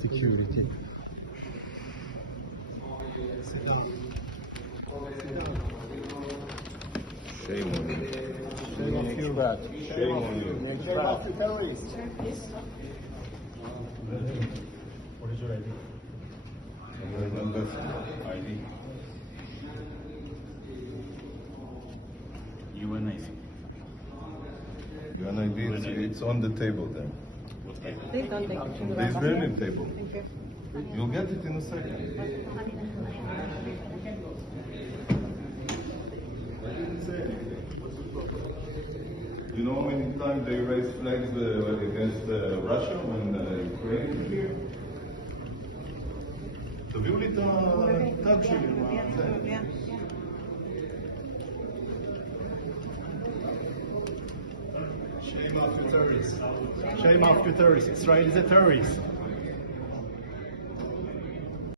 Security. Shame on you. Shame on you. Shame on you. Shame on you, terrorists. What is your ID? ID. UNIC. UNID, it's on the table there. What's that? Please don't take it to the This back. Berlin table. Thank you. You'll get it in a second. You know how many times they raised flags against Russia when Ukraine is here? תביאו לי את הטאג שלי. Shame after terrorists. Shame after terrorists. Israel is a terrorist.